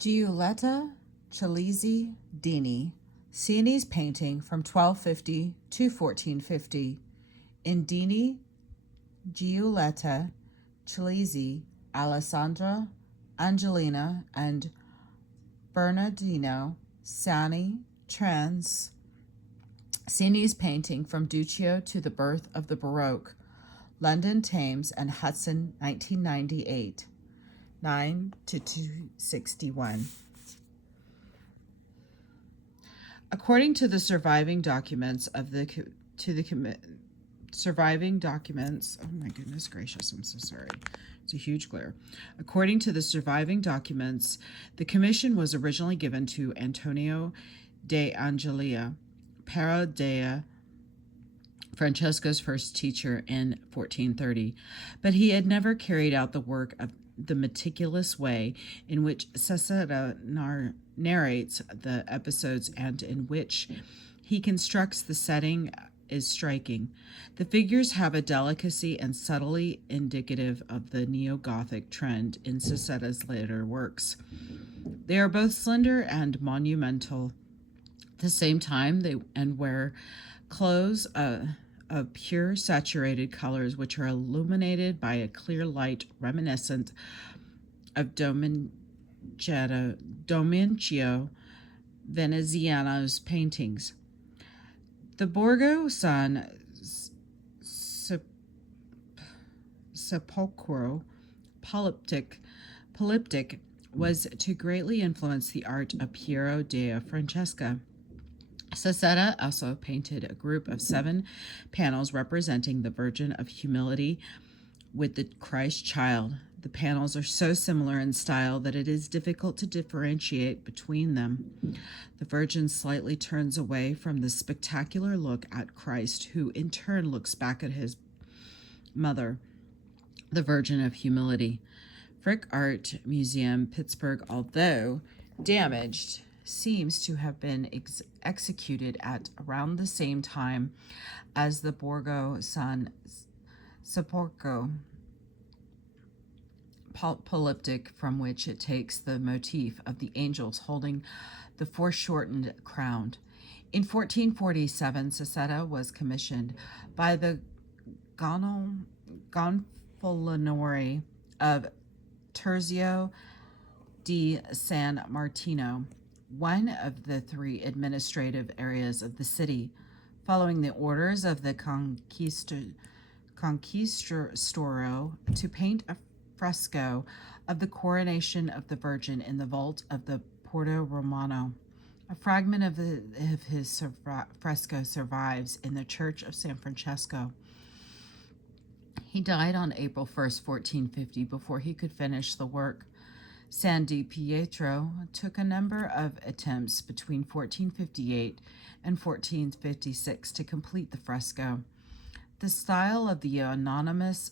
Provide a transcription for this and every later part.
Giuletta, Chelazzi, Dini, Sienese Painting from 1250 to 1450. In Dini, Giuletta, Chelazzi, Alessandra, Angelina, and Bernardina, Sani, Trans, Sienese Painting from Duccio to the Birth of the Baroque, London, Thames, and Hudson, 1998, 9 to 261. According to the surviving documents of the surviving documents, oh my goodness gracious, I'm so sorry. It's a huge glare. According to the surviving documents, the commission was originally given to Antonio de Angelia, Pero dea Francesco's first teacher in 1430, but he had never carried out the work of the meticulous way in which Sasetta narrates the episodes and in which he constructs the setting is striking. The figures have a delicacy and subtly indicative of the neo-Gothic trend in Sasetta's later works. They are both slender and monumental. At the same time, they wear clothes of pure saturated colors which are illuminated by a clear light reminiscent of Domenico Veneziano's paintings. The Borgo San Sepolcro polyptych was to greatly influence the art of Piero della Francesca. Sasetta also painted a group of 7 panels representing the Virgin of Humility with the Christ child. The panels are so similar in style that it is difficult to differentiate between them. The Virgin slightly turns away from the spectacular look at Christ, who in turn looks back at his mother, the Virgin of Humility. Frick Art Museum, Pittsburgh, although damaged, seems to have been executed at around the same time as the Borgo San Sepolcro polyptych, from which it takes the motif of the angels holding the foreshortened crown. In 1447, Sasetta was commissioned by the Gonfalonieri of Terzio di San Martino, one of the 3 administrative areas of the city, following the orders of the Conquistador to paint a fresco of the coronation of the Virgin in the vault of the Porto Romano. A fragment of his fresco survives in the Church of San Francesco. He died on April 1st, 1450, before he could finish the work. San Di Pietro took a number of attempts between 1458 and 1456 to complete the fresco. The style of the anonymous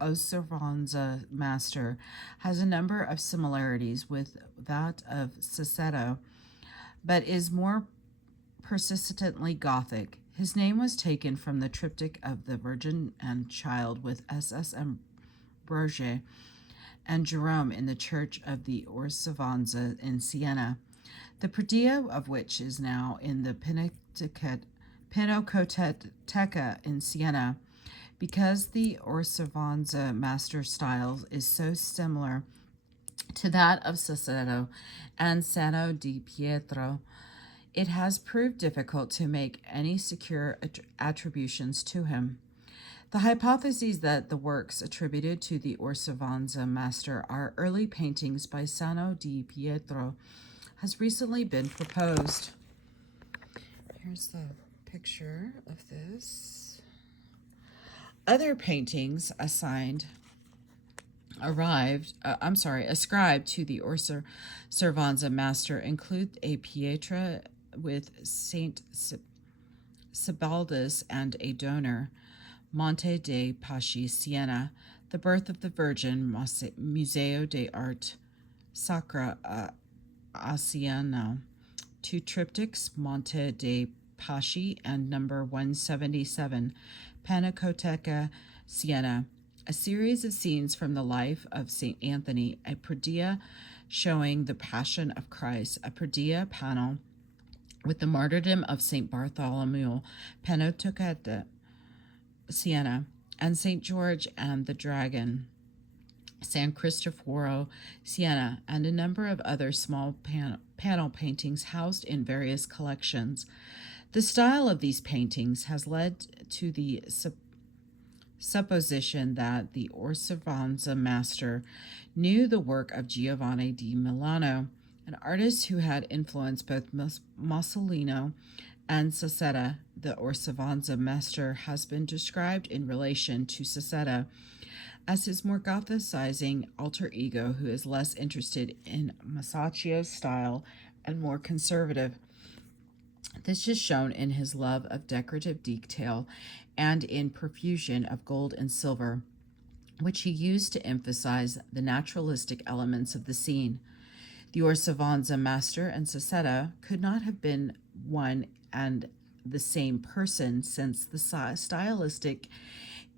Osservanza master has a number of similarities with that of Sasetta, but is more persistently Gothic. His name was taken from the triptych of the Virgin and Child with S.S. Ambroge and Jerome in the Church of the Osservanza in Siena, the Pregio of which is now in the Pinacoteca in Siena. Because the Osservanza master style is so similar to that of Sasetta and Sano di Pietro, it has proved difficult to make any secure attributions to him. The hypothesis that the works attributed to the Osservanza master are early paintings by Sano di Pietro has recently been proposed. Here's the picture of this. Other paintings ascribed to the Osservanza master include a Pietra with Saint Sebaldus and a donor, Monte dei Paschi, Siena, the Birth of the Virgin, Museo de Arte Sacra a Siena, 2 triptychs, Monte dei Paschi and number 177, Pinacoteca, Siena, a series of scenes from the life of St. Anthony, a predella showing the Passion of Christ, a predella panel with the martyrdom of St. Bartholomew, Pantocrator, Siena, and St. George and the Dragon, San Cristoforo, Siena, and a number of other small panel paintings housed in various collections. The style of these paintings has led to the supposition that the Orsavanza master knew the work of Giovanni di Milano, an artist who had influenced both Mussolino and Sassetta. The Orsavanza master has been described in relation to Sassetta as his more Gothicizing alter ego, who is less interested in Masaccio's style and more conservative. This is shown in his love of decorative detail and in profusion of gold and silver, which he used to emphasize the naturalistic elements of the scene. The Orsavanza master and Sassetta could not have been one and the same person, since the stylistic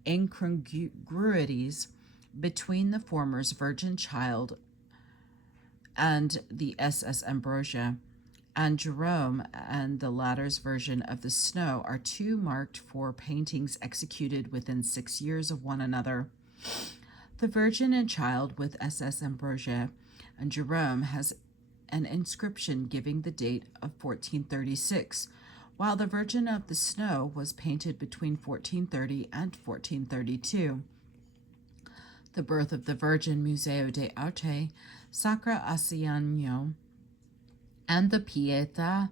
incongruities between the former's Virgin Child and the SS Ambrosia and Jerome and the latter's version of the Snow are too marked for paintings executed within 6 years of one another. The Virgin and Child with SS Ambrosia and Jerome has an inscription giving the date of 1436, while the Virgin of the Snow was painted between 1430 and 1432. The Birth of the Virgin Museo de Arte Sacra Asciano and the Pietà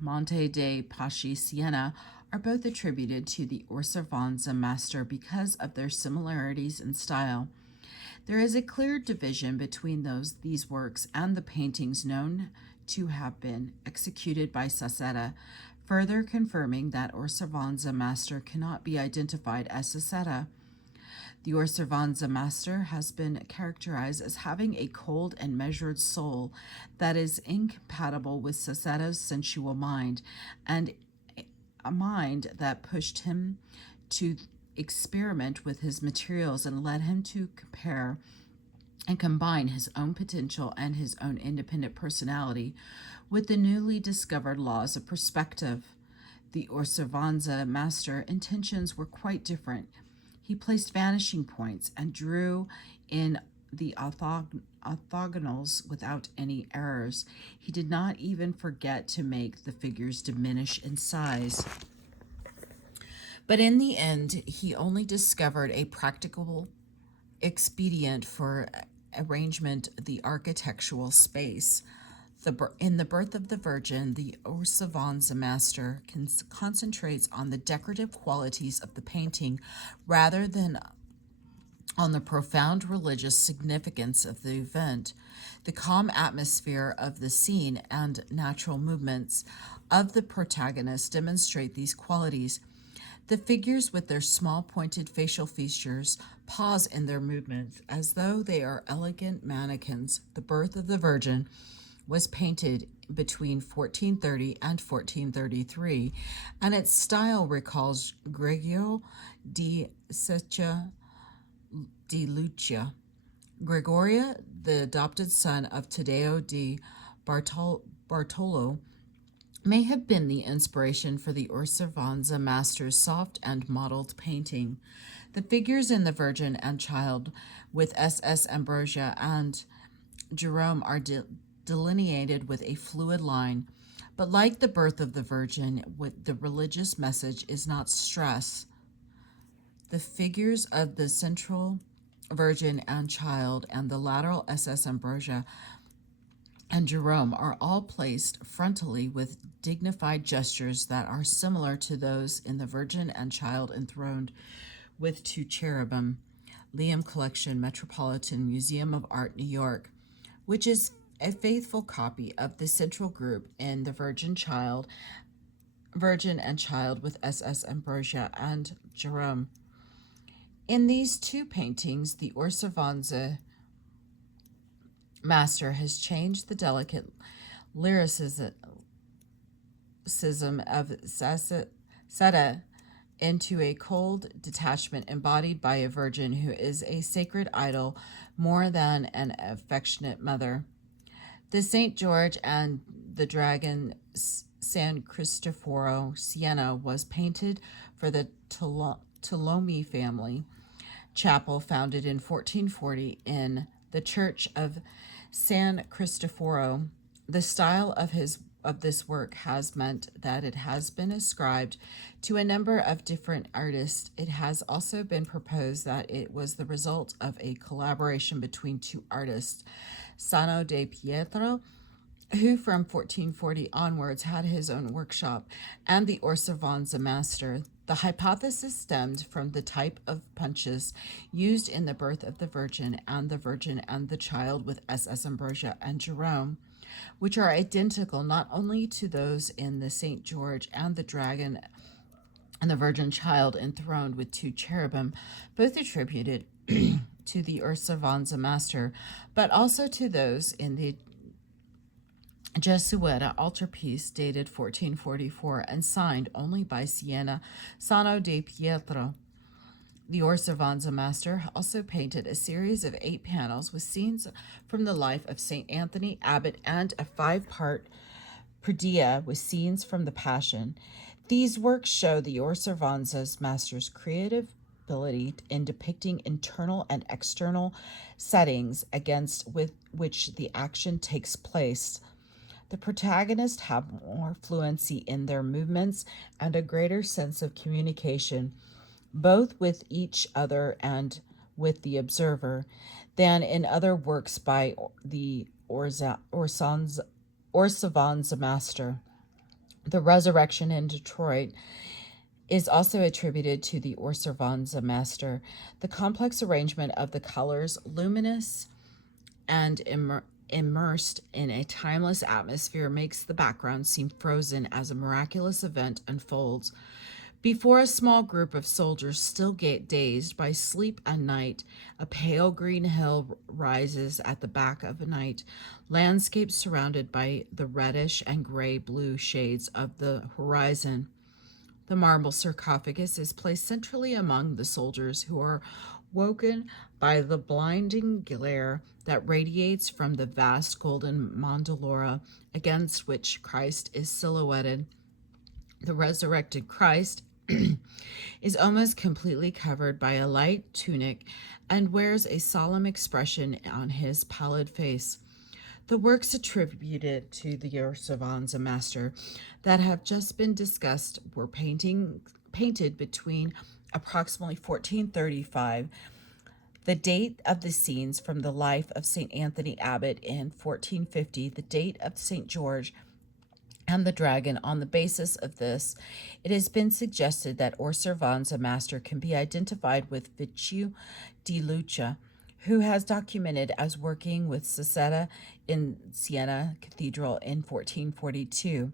Monte dei Paschi Siena are both attributed to the Orsavanza master because of their similarities in style. There is a clear division between these works and the paintings known to have been executed by Sassetta, further confirming that Orsavanza master cannot be identified as Sassetta. The Orsavanza master has been characterized as having a cold and measured soul that is incompatible with Sassetta's sensual mind, and a mind that pushed him to experiment with his materials and led him to compare and combine his own potential and his own independent personality with the newly discovered laws of perspective. The Orsavanza master intentions were quite different. He placed vanishing points and drew in the orthogonals without any errors. He did not even forget to make the figures diminish in size. But in the end, he only discovered a practicable expedient for arrangement the architectural space. In the Birth of the Virgin, the Orsavanza master concentrates on the decorative qualities of the painting rather than on the profound religious significance of the event. The calm atmosphere of the scene and natural movements of the protagonist demonstrate these qualities. The figures, with their small pointed facial features, pause in their movements as though they are elegant mannequins. The Birth of the Virgin was painted between 1430 and 1433, and its style recalls Gregorio di Seccia di Lucia. Gregorio, the adopted son of Taddeo di Bartolo, may have been the inspiration for the Orsavanza master's soft and modeled painting. The figures in the Virgin and Child with SS Ambrosia and Jerome are delineated with a fluid line, but like the Birth of the Virgin, the religious message is not stress. The figures of the central Virgin and Child and the lateral SS Ambrosia and Jerome are all placed frontally with dignified gestures that are similar to those in the Virgin and Child enthroned with two cherubim. Liam Collection, Metropolitan Museum of Art, New York, which is a faithful copy of the central group in the Virgin and Child with SS Ambrosia and Jerome. In these two paintings, the Orsavanza master has changed the delicate lyricism of Sassetta into a cold detachment embodied by a virgin who is a sacred idol more than an affectionate mother. The St. George and the Dragon San Cristoforo Siena was painted for the Tolomi family chapel founded in 1440 in the Church of San Cristoforo. The style of this work has meant that it has been ascribed to a number of different artists. It has also been proposed that it was the result of a collaboration between two artists, Sano de Pietro, who from 1440 onwards had his own workshop, and the Orsavanza master. The hypothesis stemmed from the type of punches used in the birth of the Virgin and the Child with SS Ambrosia and Jerome, which are identical not only to those in the St. George and the Dragon and the Virgin Child enthroned with two cherubim, both attributed to the Orsavanza master, but also to those in the Giuletta altarpiece dated 1444 and signed only by Siena Sano de Pietro. The Orsavanza master also painted a series of 8 panels with scenes from the life of St. Anthony Abbot and a 5-part predella with scenes from the Passion. These works show the Orsavanza master's creative ability in depicting internal and external settings against which the action takes place. The protagonists have more fluency in their movements and a greater sense of communication, both with each other and with the observer, than in other works by the Orsavanza master. The Resurrection in Detroit is also attributed to the Orsavanza master. The complex arrangement of the colors, luminous and immersed in a timeless atmosphere, makes the background seem frozen as a miraculous event unfolds. Before a small group of soldiers still dazed by sleep and night, a pale green hill rises at the back of a night landscape surrounded by the reddish and gray-blue shades of the horizon. The marble sarcophagus is placed centrally among the soldiers, who are woken by the blinding glare that radiates from the vast golden mandorla against which Christ is silhouetted. The resurrected Christ is almost completely covered by a light tunic and wears a solemn expression on his pallid face. The works attributed to the Orsavanza master that have just been discussed were painted between approximately 1435, the date of the scenes from the life of St. Anthony Abbot in 1450, the date of St. George and the Dragon. On the basis of this, it has been suggested that Orsavanza master can be identified with Duccio di Lucca, who has documented as working with Giuletta in Siena Cathedral in 1442.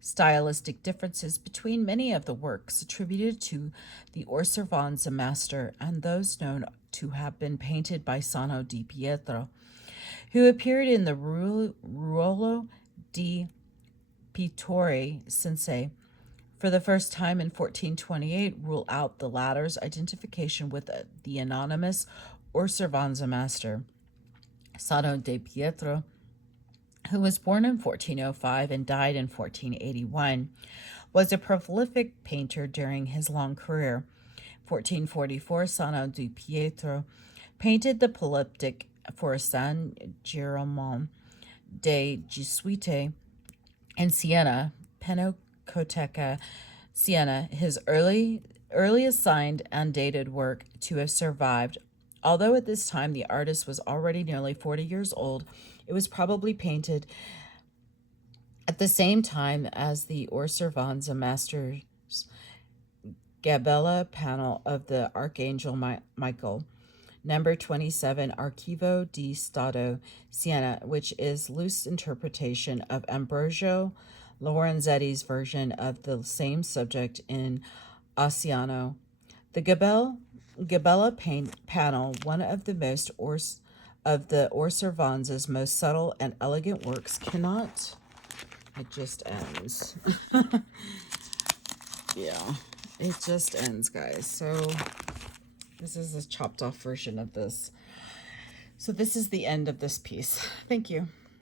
Stylistic differences between many of the works attributed to the Orsavanza master and those known to have been painted by Sano di Pietro, who appeared in the Ruolo di Pittore Sense for the first time in 1428, rule out the latter's identification with the anonymous Orsavanza master. Sano de Pietro, who was born in 1405 and died in 1481, was a prolific painter during his long career. 1444, Sano di Pietro painted the polyptych for San Girolamo dei Gesuiti in Siena, Pinacoteca, Siena, his earliest signed and dated work to have survived. Although at this time the artist was already nearly 40 years old, it was probably painted at the same time as the Orsavanza master's Gabella panel of the Archangel Michael, number 27, Archivo di Stato, Siena, which is loose interpretation of Ambrogio Lorenzetti's version of the same subject in Asciano. The Gabella panel, one of the most of the Orsavanza's most subtle and elegant works, cannot. It just ends. Yeah. it just ends, guys. So this is a chopped off version of this. So this is the end of this piece. Thank you.